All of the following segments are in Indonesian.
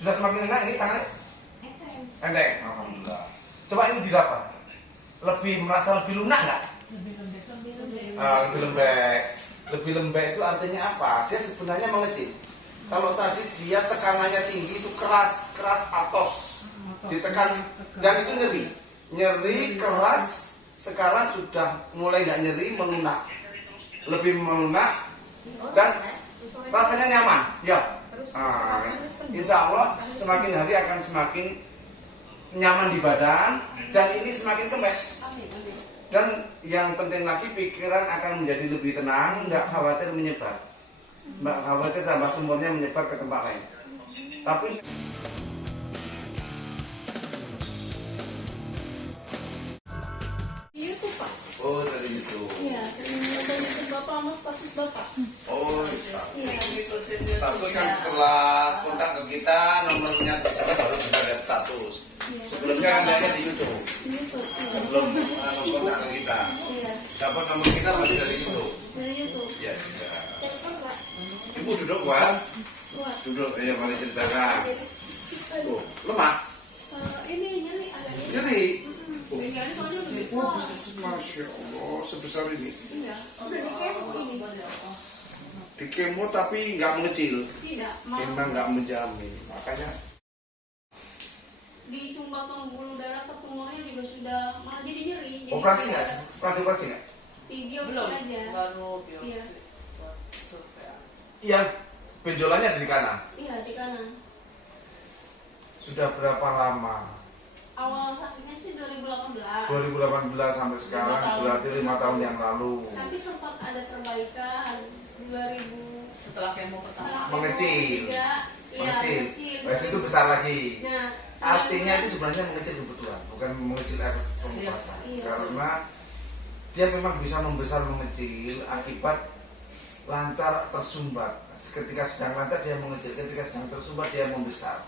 Sudah semakin enak ini tangannya? Endek. Alhamdulillah. Coba ini diraba. Merasa lebih lunak nggak? Lebih lembek. Lebih lembek itu artinya apa? Dia sebenarnya mengecil. Kalau tadi dia tekanannya tinggi itu keras atos. Ditekan dan itu nyeri keras. Sekarang sudah mulai nggak nyeri, melunak, lebih melunak dan rasanya nyaman. Ya, insya Allah semakin hari akan semakin nyaman di badan dan ini semakin kempes. Dan yang penting lagi pikiran akan menjadi lebih tenang, nggak khawatir menyebar, nggak khawatir tambah tumornya menyebar ke tempat lain. Tapi YouTube, Pak. oh dari itu. Iya, sering nonton YouTube Bapak sama status Bapak. Oh, Iya. status kan setelah kontak ke kita nomornya tersebut baru bisa lihat status. Iya. Sebelumnya kan lihatnya di YouTube. Di YouTube. Iya. Sebelum kontak ke kita, Iya. dapat nomor kita masih dari YouTube. Dari YouTube. Ya sudah. Telepon, Pak. Ibu duduk, Pak. Kuat. Duduk, ya mari ceritakan. Aduh. Oh, lemah, Ini nyeri agak nyeri. nyeri. Nyeri soalnya udah Oh, besar. masya Allah, sebesar ini. Iya. Udah di kemo ini. Di kemo tapi nggak mengecil. Tidak. Memang nggak menjamin, makanya. Di sumbat pembuluh darah ke tumornya juga sudah malah jadi nyeri. Jadi Operasi tidak nggak? ada- Pernah dioperasi nggak? Di biopsi Belum, aja. baru biopsi. Iya. Iya, benjolannya di kanan. Iya, di kanan. Sudah berapa lama? Awal sakitnya sih 2018. 2018 sampai sekarang 5 tahun. berarti 5 tahun yang lalu. Tapi sempat ada perbaikan 2000 Setelah kemo pertama. Mengecil. Iya, Mengecil. Berarti itu besar lagi. Nah, Artinya itu sebenarnya mengecil kebetulan, bukan mengecil efek pengobatan. Iya. Karena dia memang bisa membesar mengecil akibat lancar tersumbat. Ketika sedang lancar dia mengecil, ketika sedang tersumbat dia membesar.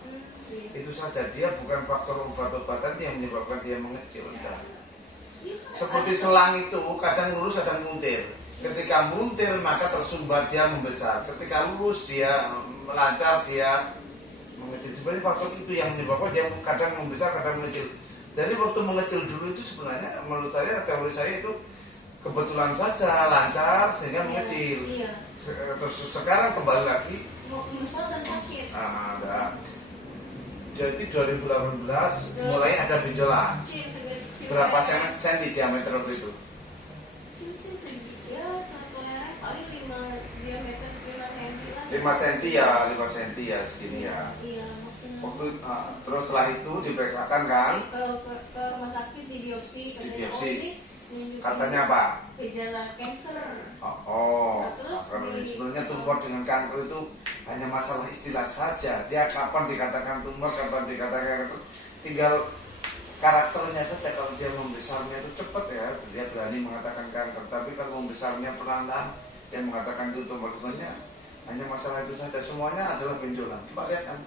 Iya. Itu saja, dia bukan faktor obat-obatan yang menyebabkan dia mengecil. Enggak. Seperti selang itu kadang lurus kadang muntir. Ketika muntir maka tersumbat dia membesar. Ketika lurus dia lancar dia mengecil. Sebenarnya faktor itu yang menyebabkan dia kadang membesar kadang mengecil. Jadi waktu mengecil dulu itu sebenarnya menurut saya teori saya itu kebetulan saja lancar sehingga mengecil. Iya. Terus sekarang kembali lagi. Mau membesar dan sakit. Ada. Jadi 2018 mulai ada benjolan. Kecil, segede- Berapa senti diameter waktu itu? Kecil sih, ya satu lereng paling 5 diameter 5 cm lah. 5 senti ya, 5 senti ya segini ya. Iya, Waktu terus setelah itu diperiksakan kan? ke rumah sakit di biopsi Di biopsi. nunjukin Katanya apa? gejala cancer. Oh, Nah, terus karena di- sebenarnya tumor dengan kanker itu hanya masalah istilah saja. Dia kapan dikatakan tumor, kapan dikatakan kanker, tinggal karakternya saja. Kalau dia membesarnya itu cepat ya, dia berani mengatakan kanker. Tapi kalau membesarnya pelan-pelan, dia mengatakan itu tumor. Sebenarnya hanya masalah itu saja. Semuanya adalah benjolan. Coba lihat kan.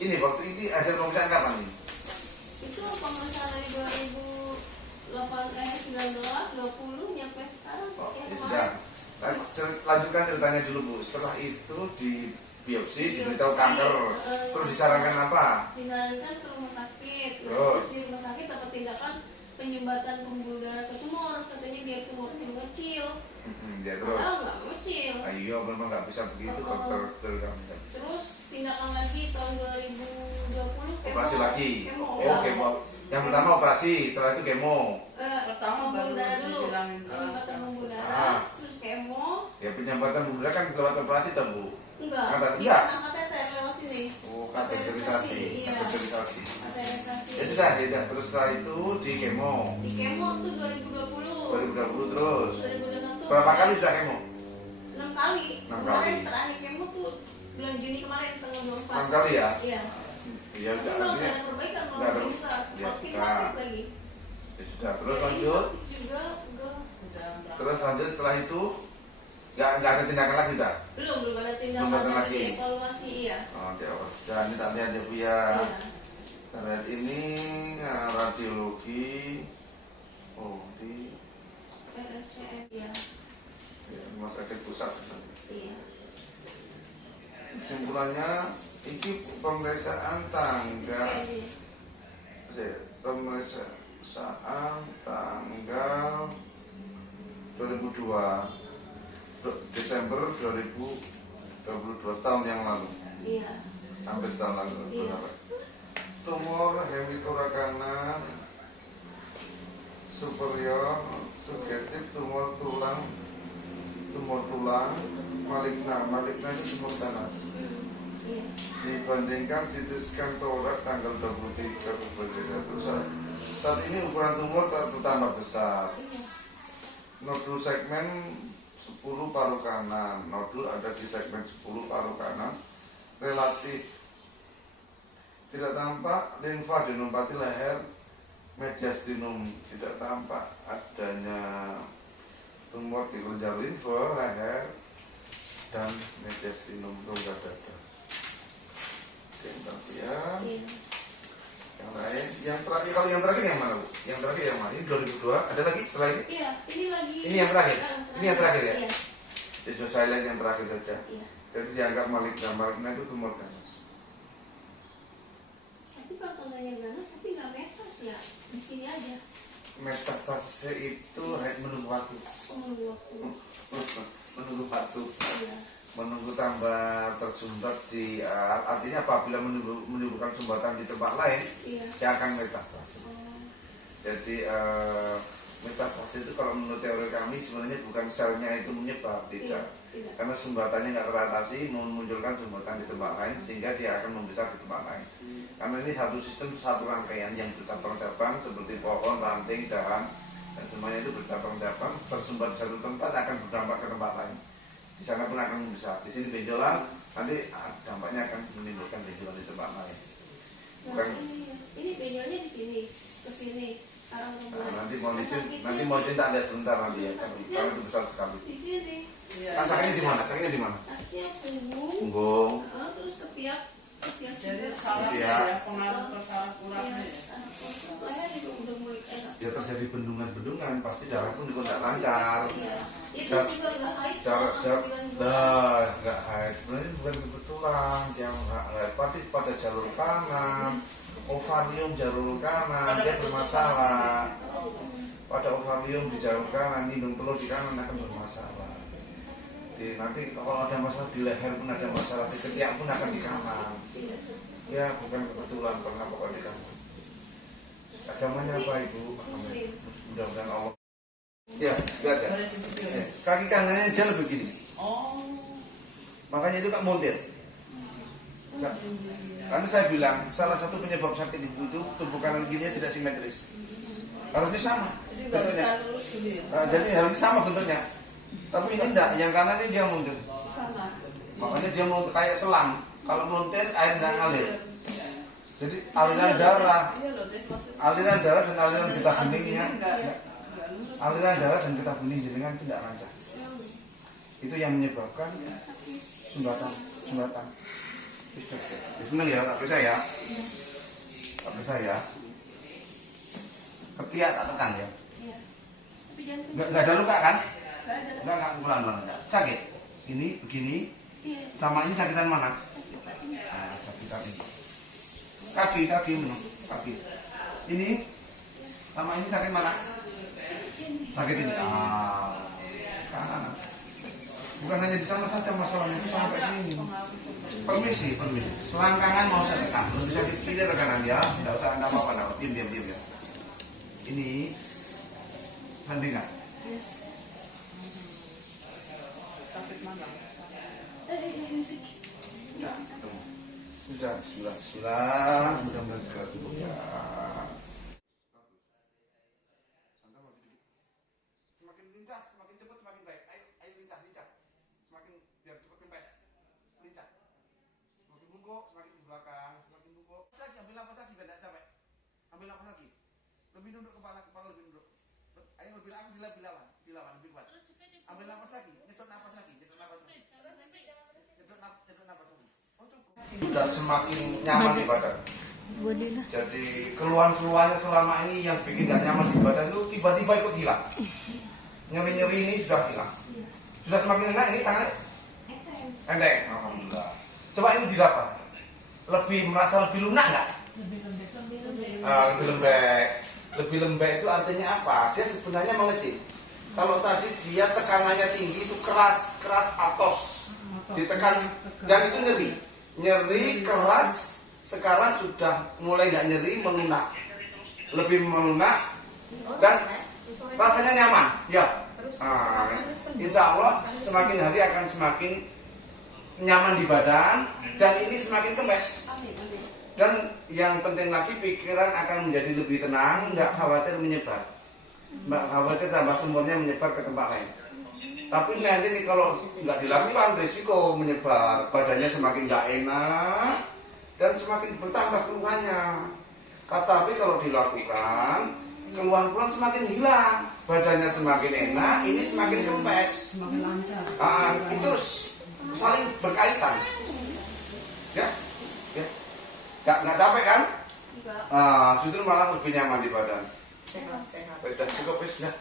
Ini waktu ini hasil pemeriksaan kapan ini? Itu pemeriksaan dari 2019, 20 nyampe sekarang Oh, ya ya kemarin. sudah. Lanjutkan ceritanya dulu Bu. Setelah itu di biopsi, diberitahu kanker. Terus disarankan apa? Disarankan ke rumah sakit. Nah, Terus? terus di rumah sakit dapat tindakan penyumbatan pembuluh darah ke tumor. Katanya dia tumornya mengecil. Ya terus. Padahal nggak mengecil. Ayo memang nggak bisa begitu dokter kamu. Terus tindakan lagi tahun 2020 kemo. Operasi lagi. Kemo. Oh kemo. Yang pertama operasi, setelah itu kemo. Pertama pembuluh baru darah dulu. dibilangin, Penyumbatan pembuluh Ah. darah, terus kemo. Ya penyambatan bunda kan lewat operasi tuh Bu. Enggak. Enggak. Dia kena kateter lewat sini. Oh kateterisasi. Iya. Kateterisasi. Kateterisasi. Ya sudah, terus setelah itu di kemo. Di kemo tuh 2020. 2020 terus. 2021. Berapa kali sudah kemo? 6 kali. 6 Kemarin kali. terakhir kemo tuh bulan Juni kemarin tanggal 24. 6 kali ya? Iya. Ya Tapi udah belum artinya. ada perbaikan, nggak malah ada. lebih besar. Ya, Makin kita- sakit lagi. Ya sudah, terus Ya, ini lanjut. sakit juga, enggak. Udah berapa? Terus lanjut setelah itu nggak ada tindakan lagi dah. Belum ada tindakan Belum ada lagi. lagi. Evaluasi iya. Oh, oke, sudah ini tak lihat ya Bu ya. Iya. Kita lihat ini radiologi. Oh di RSCM iya. ya, rumah sakit pusat. Iya. Kesimpulannya Ini pemeriksaan tanggal. Pemeriksaan tanggal 2002 Desember 2022, setahun yang lalu. Iya. Hampir setahun lalu. Iya. Tumor hemitora kanan superior sugestif, tumor tulang, maligna itu tumor ganas. Iya. Dibandingkan CT scan torak tanggal 23 Februari. Terus saat ini ukuran tumor bertambah besar. Iya. Nodul segmen 10 paru kanan. Nodul ada di segmen 10 paru kanan. Relatif tidak tampak limfadenopati leher, mediastinum. Tidak tampak adanya tumor di kelenjar limfa, leher, dan mediastinum rongga dada. Oke, ya. Iya. Yang lain, yang terakhir, kalau yang terakhir yang mana, Bu? Yang terakhir yang mana? Ini 2002. Ada lagi setelah ini? Iya, ini lagi. Ini yang terakhir. Ini yang terakhir ya? Iya. Jadi saya lihat yang terakhir saja. Iya. Jadi dianggap maligna itu tumor ganas. Tapi kalau contohnya ganas tapi nggak metas ya, di sini aja. Metastase itu menunggu waktu. Menunggu waktu. Menunggu waktu. Iya. Menunggu tambah tersumbat di artinya apabila menimbulkan sumbatan di tempat lain, Iya. dia akan metastase. Oh. Jadi metastase itu kalau menurut teori kami sebenarnya bukan selnya itu menyebar, tidak. Tidak. Karena sumbatannya nggak teratasi, memunculkan sumbatan di tempat lain sehingga dia akan membesar di tempat lain. Karena ini satu sistem, satu rangkaian yang bercabang-cabang seperti pohon, ranting, dahan, dan semuanya itu bercabang-cabang, tersumbat di satu tempat akan berdampak ke tempat lain. Di sana pun akan membesar. Di sini benjolan, nanti dampaknya akan menimbulkan benjolan di tempat lain. Bukan. Nah, ini benjolnya di sini, ke sini. Nanti mau cinta lihat sebentar nanti ya, karena itu besar sekali. Di sini. Sakitnya di mana? Sakitnya di mana? Sakitnya punggung. Punggung. Terus ketiak Jadi juga. saraf Iya. ya, pengaruh ke saraf uratnya ya. Terus leher juga udah mulai enak. Ya terjadi bendungan-bendungan, pasti darah pun juga tidak lancar. Iya. Itu Dar- juga nggak haid Darah, selama 9 bulan. nggak haid. Sebenarnya bukan kebetulan, yang nggak haid pada jalur kanan, ovarium jalur kanan, dia bermasalah. Pada ovarium di jalur kanan, indung telur di kanan akan bermasalah. Nanti kalau ada masalah di leher pun ada masalah, di ketiak pun akan di kanan. Ya bukan kebetulan, pernah pokoknya di kanan. Agamanya apa Ibu? Mudah-mudahan Allah. Ya, lihat ya. Kaki kanannya dia lebih gini. Oh. Makanya itu tak montir. Karena saya bilang salah satu penyebab sakit ibu itu tubuh kanan kirinya tidak simetris. Harusnya sama Jadi nggak bentuknya. bisa lurus gitu ya. Jadi harusnya sama bentuknya. Tapi ini enggak, yang kanan ini dia mundur. Sana. Makanya dia mau kayak selang. Kalau melontir air tidak ngalir. Jadi aliran darah, Iya loh, Dek, maksudnya. aliran darah dan aliran getah beningnya, Nggak lurus. aliran darah dan getah bening jenengan tidak lancar. Itu yang menyebabkan sumbatan. Bismillah ya, tak bisa ya. Tak bisa ya. Ketiak tak tekan ya. Iya. Tapi jangan Nggak ada luka kan? nggak ada. Enggak pelan-pelan enggak. Sakit. Ini begini. Iya. Sama ini sakitan mana? Sakit hatinya. Nah, sakitan ini. Kaki. Ini sama ini sakit mana? Sakit ini. Kanan. Bukan hanya di sana saja masalahnya itu sampai sini. Permisi. Selangkangan mau saya tekan. Lebih sakit kiri atau kanan ya? Tidak usah anda apa-apa. Diam ya. Ini bandingan. Sakit mana? Musik. Sudah, bismillah. Mudah-mudahan segera sembuh ya. Semakin lincah, semakin cepat, semakin baik. Ayo lincah. Semakin biar cepat kempes. Lincah. Semakin bungkuk, semakin di belakang, semakin bungkuk. Ambil nafas lagi, biar tidak capek. Ambil nafas lagi. Lebih nunduk kepala lebih nunduk. Ayo lebih dilawan, lebih kuat. Ambil nafas lagi, nyedot nafas lagi. Sudah semakin nyaman di badan. Jadi keluhan-keluhannya selama ini yang bikin gak nyaman di badan itu tiba-tiba ikut hilang. Nyeri-nyeri ini sudah hilang. Sudah semakin enak ini tangan. Endek. Alhamdulillah. Coba ini diraba. merasa lebih lunak nggak? Lebih lembek. Lebih lembek. Lebih lembek itu artinya apa? Dia sebenarnya mengecil. Kalau tadi dia tekanannya tinggi itu keras atos, ditekan dan itu nyeri keras. Sekarang sudah mulai nggak nyeri, melunak, lebih melunak dan rasanya nyaman. Ya, insya Allah semakin hari akan semakin nyaman di badan dan ini semakin kempes. Dan yang penting lagi pikiran akan menjadi lebih tenang, nggak khawatir menyebar, nggak khawatir tambah tumornya menyebar ke tempat lain. Tapi nanti nih kalau nggak dilakukan risiko menyebar, badannya semakin nggak enak dan semakin bertambah keluhannya. Tapi kalau dilakukan, keluhan-keluhan semakin hilang, badannya semakin enak, ini semakin kempes. Semakin lancar. Itu saling berkaitan. Ya, ya. Nggak capek kan? Enggak. Justru malah lebih nyaman di badan. Sehat. Sudah cukup, sudah.